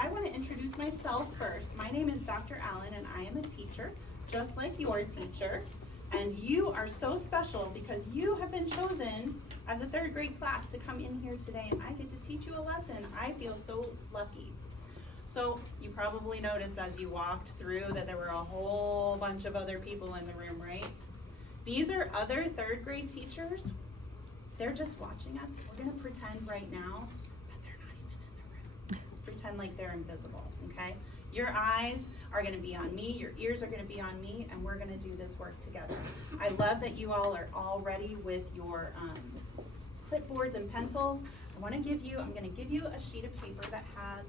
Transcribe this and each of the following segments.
I want to introduce myself first. My name is Dr. Allen, and I am a teacher, just like your teacher. And you are so special because you have been chosen as a third grade class to come in here today, and I get to teach you a lesson. I feel so lucky. So you probably noticed as you walked through that there were a whole bunch of other people in the room, right? These are other third grade teachers. They're just watching us. We're gonna pretend right now that they're not even in the room. Let's pretend like they're invisible, okay? Your eyes are gonna be on me, your ears are gonna be on me, and we're gonna do this work together. I love that you all are all ready with your clipboards and pencils. I'm gonna give you a sheet of paper that has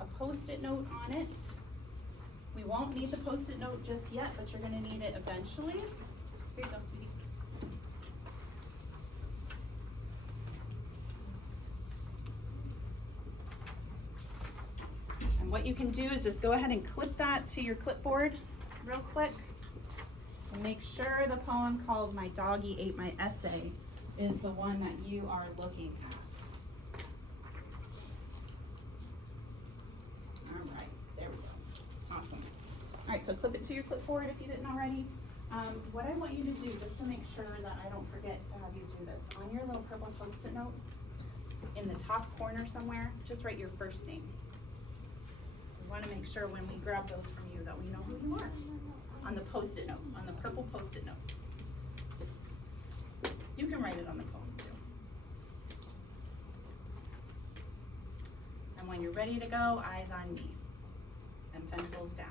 a Post-it note on it. We won't need the Post-it note just yet, but you're gonna need it eventually. Here you go, sweetie. And what you can do is just go ahead and clip that to your clipboard real quick. And make sure the poem called My Doggy Ate My Essay is the one that you are looking at. All right, so clip it to your clipboard if you didn't already. What I want you to do, just to make sure that I don't forget to have you do this, on your little purple Post-it note, in the top corner somewhere, just write your first name. We want to make sure when we grab those from you that we know who you are. On the Post-it note, on the purple Post-it note. You can write it on the poem too. And when you're ready to go, eyes on me, and pencils down.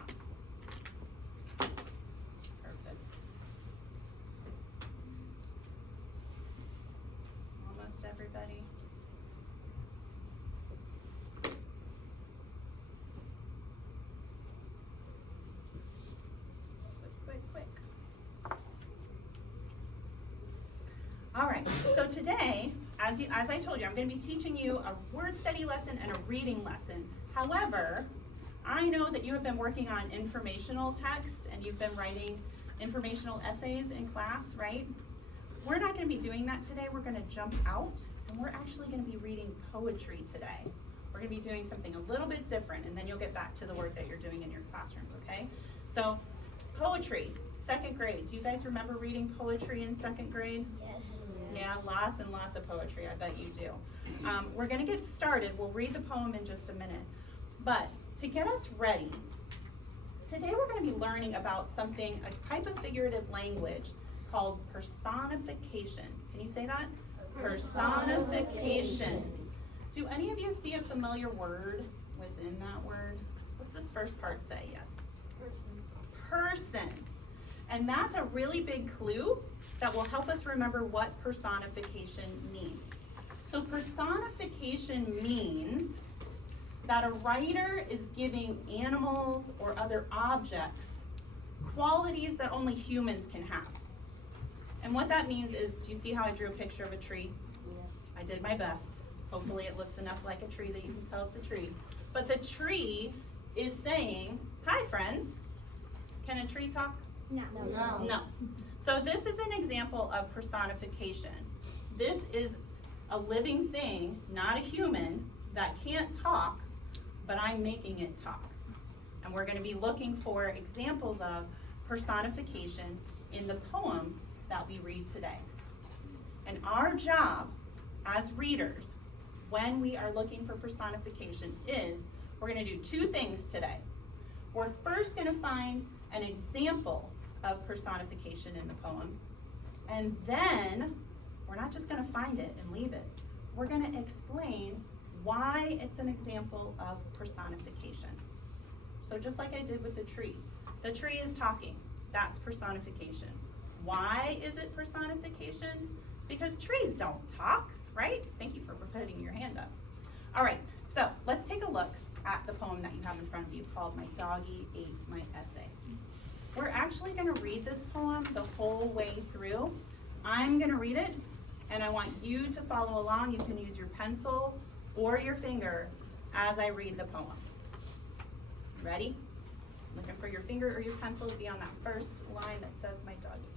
Everybody. Quick. All right, so today, as I told you, I'm going to be teaching you a word study lesson and a reading lesson. However, I know that you have been working on informational text and you've been writing informational essays in class, right? We're not going to be doing that today. We're going to jump out and we're actually going to be reading poetry today. We're going to be doing something a little bit different, and then you'll get back to the work that you're doing in your classrooms, okay? So, poetry, second grade. Do you guys remember reading poetry in second grade? Yes. Yeah, lots and lots of poetry, I bet you do. We're going to get started. We'll read the poem in just a minute. But to get us ready, today we're going to be learning about something, a type of figurative language called personification. Can you say that? Personification. Do any of you see a familiar word within that word? What's this first part say? Yes. Person. And that's a really big clue that will help us remember what personification means. So personification means that a writer is giving animals or other objects qualities that only humans can have. And what that means is, do you see how I drew a picture of a tree? Yeah. I did my best. Hopefully it looks enough like a tree that you can tell it's a tree. But the tree is saying, hi friends. Can a tree talk? No. No. So this is an example of personification. This is a living thing, not a human, that can't talk, but I'm making it talk. And we're going to be looking for examples of personification in the poem that we read today. And our job as readers, when we are looking for personification, is we're going to do two things today. We're first going to find an example of personification in the poem, and then we're not just going to find it and leave it. We're going to explain why it's an example of personification. So just like I did with the tree is talking. That's personification. Why is it personification? Because trees don't talk, right? Thank you for putting your hand up. All right, so let's take a look at the poem that you have in front of you called My Doggy Ate My Essay. We're actually going to read this poem the whole way through. I'm going to read it, and I want you to follow along. You can use your pencil or your finger as I read the poem. Ready? Looking for your finger or your pencil to be on that first line that says my doggy.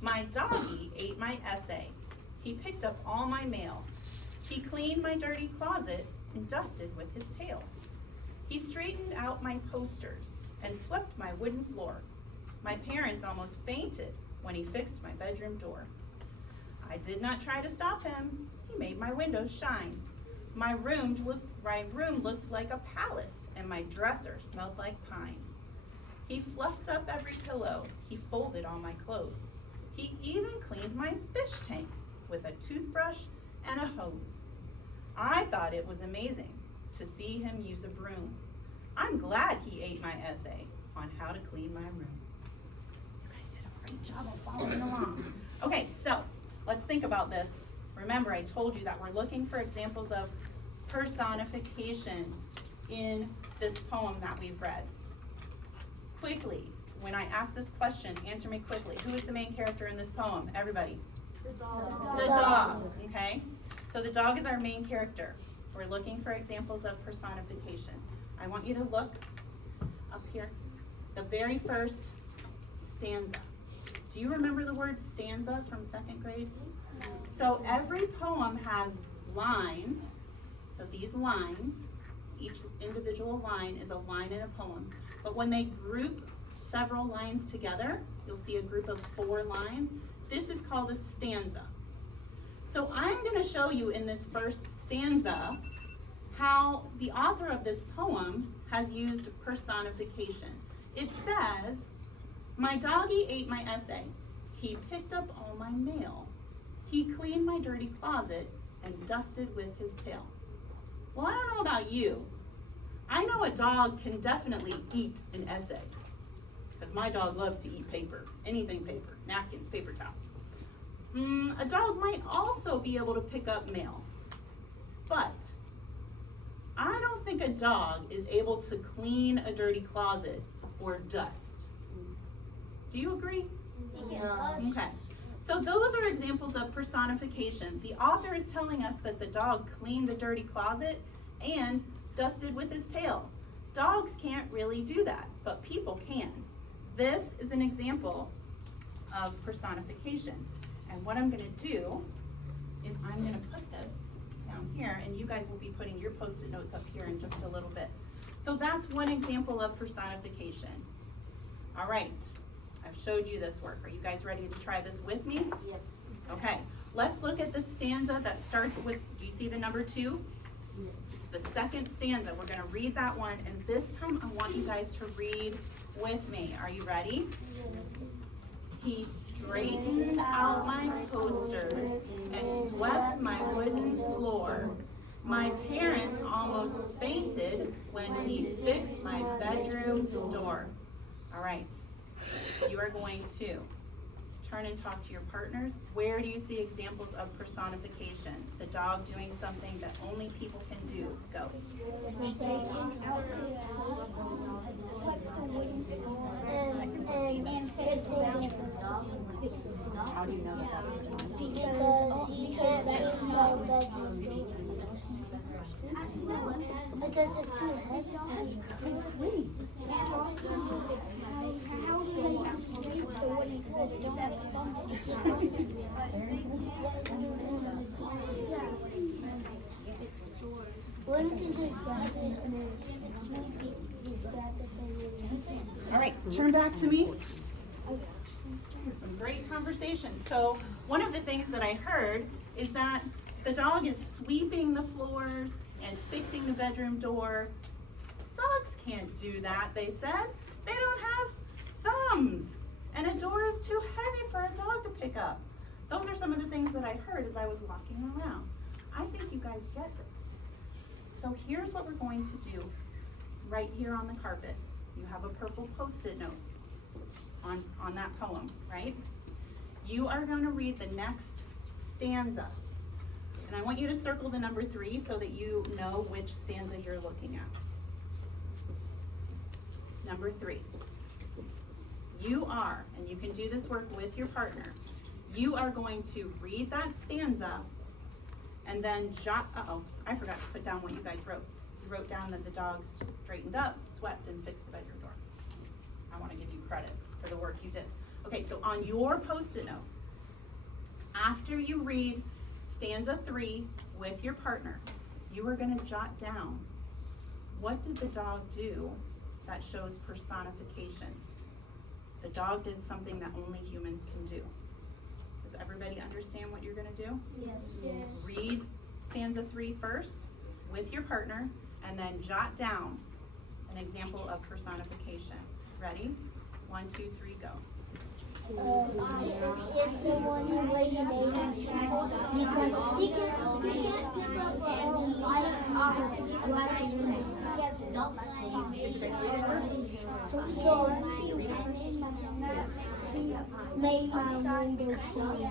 My doggy ate my essay. He picked up all my mail. He cleaned my dirty closet and dusted with his tail. He straightened out my posters and swept my wooden floor. My parents almost fainted when he fixed my bedroom door. I did not try to stop him. He made my windows shine. My room looked like a palace, and my dresser smelled like pine. He fluffed up every pillow. He folded all my clothes. He even cleaned my fish tank with a toothbrush and a hose. I thought it was amazing to see him use a broom. I'm glad he ate my essay on how to clean my room. You guys did a great job of following along. Okay, so let's think about this. Remember, I told you that we're looking for examples of personification in this poem that we've read. Quickly, when I ask this question, answer me quickly. Who is the main character in this poem? Everybody. The dog. The dog, okay? So the dog is our main character. We're looking for examples of personification. I want you to look up here. The very first stanza. Do you remember the word stanza from 2nd grade? So every poem has lines. So these lines, each individual line is a line in a poem. But when they group several lines together, you'll see a group of 4 lines. This is called a stanza. So I'm going to show you in this first stanza how the author of this poem has used personification. It says, my doggy ate my essay. He picked up all my mail. He cleaned my dirty closet and dusted with his tail. Well, I don't know about you. I know a dog can definitely eat an essay, because my dog loves to eat paper, anything paper, napkins, paper towels. A dog might also be able to pick up mail, but I don't think a dog is able to clean a dirty closet or dust. Do you agree? Yeah. Okay. So those are examples of personification. The author is telling us that the dog cleaned the dirty closet and dusted with his tail. Dogs can't really do that, but people can. This is an example of personification. And what I'm going to do is I'm going to put this down here, and you guys will be putting your Post-it notes up here in just a little bit. So that's one example of personification. All right, I've showed you this work. Are you guys ready to try this with me? Yep. Okay, let's look at the stanza that starts with, do you see the number 2? It's the second stanza. We're going to read that one, and this time I want you guys to read with me. Are you ready? He straightened out my posters and swept my wooden floor. My parents almost fainted when he fixed my bedroom door. All right, you are going to turn and talk to your partners. Where do you see examples of personification? The dog doing something that only people can do. Go. How do you know that that's a dog? Because he can't fix my bedroom. Because it's too heavy. How do they sweep the wooden One can just grab it and then sweep it. Just grab the same way. All right, turn back to me. Some great conversation. So one of the things that I heard is that the dog is sweeping the floors and fixing the bedroom door. Dogs can't do that, they said. They don't have thumbs, and a door is too heavy for a dog to pick up. Those are some of the things that I heard as I was walking around. I think you guys get this. So here's what we're going to do right here on the carpet. You have a purple Post-it note on that poem, right? You are going to read the next stanza. And I want you to circle the number 3 so that you know which stanza you're looking at. Number 3. You are, and you can do this work with your partner, you are going to read that stanza and then jot, I forgot to put down what you guys wrote. You wrote down that the dog straightened up, swept, and fixed the bedroom door. I want to give you credit for the work you did. Okay, so on your Post-it note, after you read stanza 3 with your partner, you are going to jot down what did the dog do that shows personification? The dog did something that only humans can do. Does everybody understand what you're gonna do? Yes. Yes. Read stanza 3 first with your partner, and then jot down an example of personification. Ready? 1, 2, 3, go. It's the one where he made him shine because he can't pick up so he made my window shine.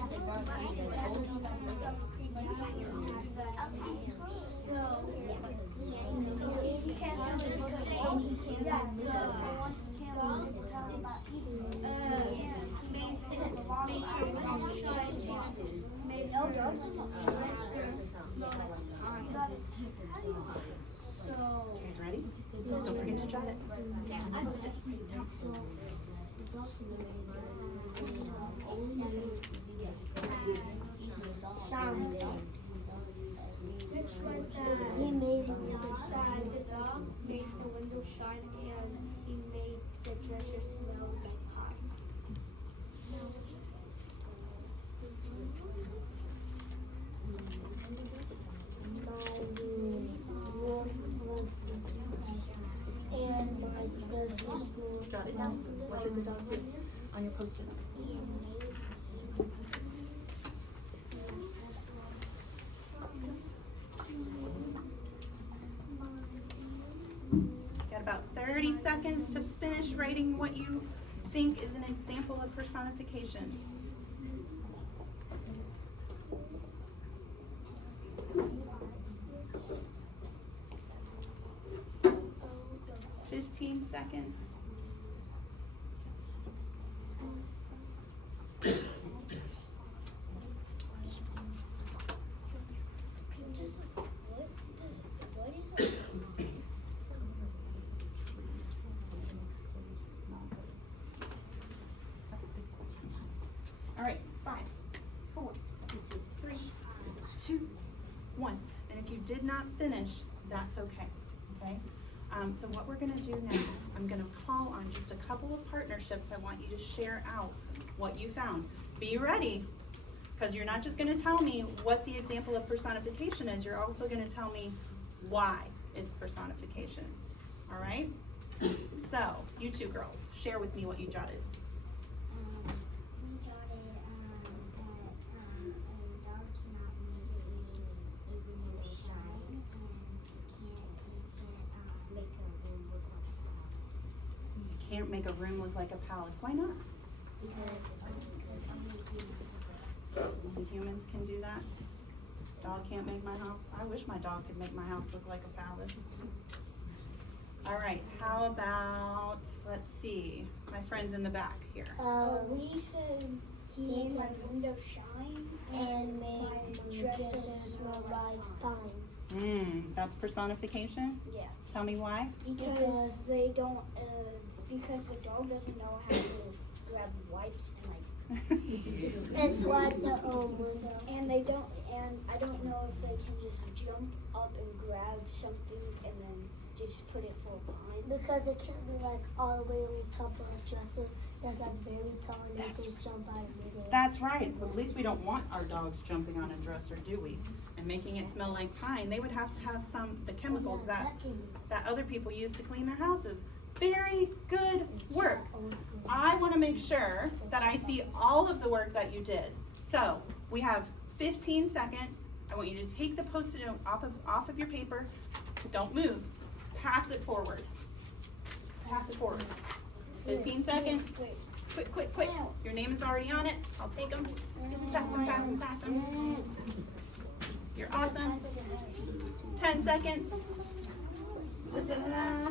Guys ready? Don't forget to jot it. He made him The dog made the window shine and he made the dresser smell like hot. and my dresser smelled. Jot it down. What did the dog do on your post-it note? Got about 30 seconds to finish writing what you think is an example of personification. Fifteen seconds. All right, 5, 4, 3, 2, 1. And if you did not finish, that's okay, okay? So what we're gonna do now, I'm gonna call on just a couple of partnerships. I want you to share out what you found. Be ready, because you're not just gonna tell me what the example of personification is, you're also gonna tell me why it's personification, all right? So, you two girls, share with me what you jotted. We got it that a dog cannot even when they shine, and he can't make a room look like a palace. You can't make a room look like a palace. Why not? Because Only humans can do that. Dog can't make my house. I wish my dog could make my house look like a palace. All right, how about, let's see, my friends in the back here. We said he made my window shine and made dresses smell like pine. That's personification? Yeah. Tell me why? Because they don't. Because the dog doesn't know how to grab wipes and And swipe the window. and they don't. And I don't know if they can just jump up and grab something and then just put it full of pine. Because it can't be like all the way on top of a dresser that's like very tall and they just jump out of it. That's right. Well, at least we don't want our dogs jumping on a dresser, do we? And making it smell like pine. They would have to have the chemicals that other people use to clean their houses. Very good work. I want to make sure that I see all of the work that you did. So we have 15 seconds. I want you to take the Post-it note off of your paper. Don't move. Pass it forward. Pass it forward. 15 seconds. Quick, quick, quick. Your name is already on it. I'll take them. Pass them, pass them, pass them. You're awesome. 10 seconds. Da-da-da.